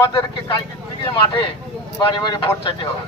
আমাদেরকে কালকে থেকে মাঠে বাড়ি বাড়ি ভোট চাইতে হবে।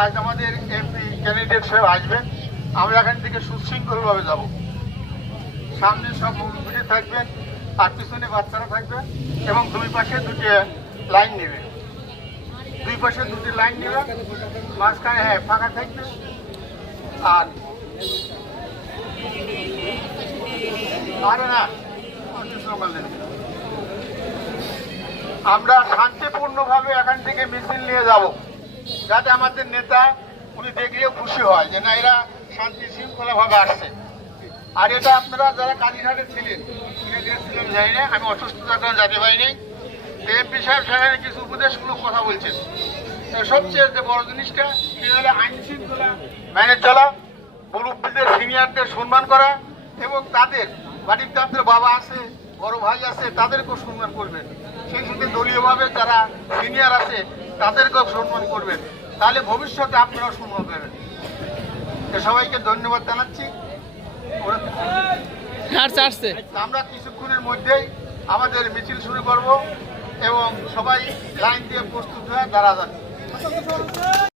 আজ আমাদের এমপি ক্যান্ডিডেট সাহেব আসবেন, আমরা এখান থেকে সুশৃঙ্খলভাবে যাব। সামনে সব মুরব্বী থাকবেন আর পিছনে বাচ্চারা থাকবে এবং দুই পাশে দুটি লাইন নেবে, দুই পাশে দুটি লাইন নেবে, মাঝখানে ফাঁকা থাকবে। আর না আমরা শান্তিপূর্ণভাবে এখান থেকে মিছিল নিয়ে যাব, যাতে আমাদের নেতা উনি দেখলেও খুশি হয় যে না এরা শান্তি শৃঙ্খলাভাবে আসছে। আর এটা আপনারা যারা কালীঘাটে ছিলেন জানি না, আমি অসুস্থতার কারণে যেতে পারিনি। এমপি সাহেব সেখানে কিছু উপদেশমূলক কথা বলছেন। সবচেয়ে যে বড় জিনিসটা সেটা হলো আইন শৃঙ্খলা মেনে চলা, মুরব্বীদের সিনিয়রদের সম্মান করা এবং তাদের বাড়ির তাদের বাবা আছে, বড় ভাই আছে, তাদেরকেও সম্মান করবেন। সেই সাথে দলীয়ভাবে যারা সিনিয়র আছে তাদেরকেও সম্মান করবেন, তাহলে ভবিষ্যতে আপনারাও সম্মান পাবেন। সবাইকে ধন্যবাদ জানাচ্ছি। আমরা কিছুক্ষণের মধ্যেই আমাদের মিছিল শুরু করব এবং সবাই লাইন দিয়ে প্রস্তুত হয়ে দাঁড়া যাচ্ছে।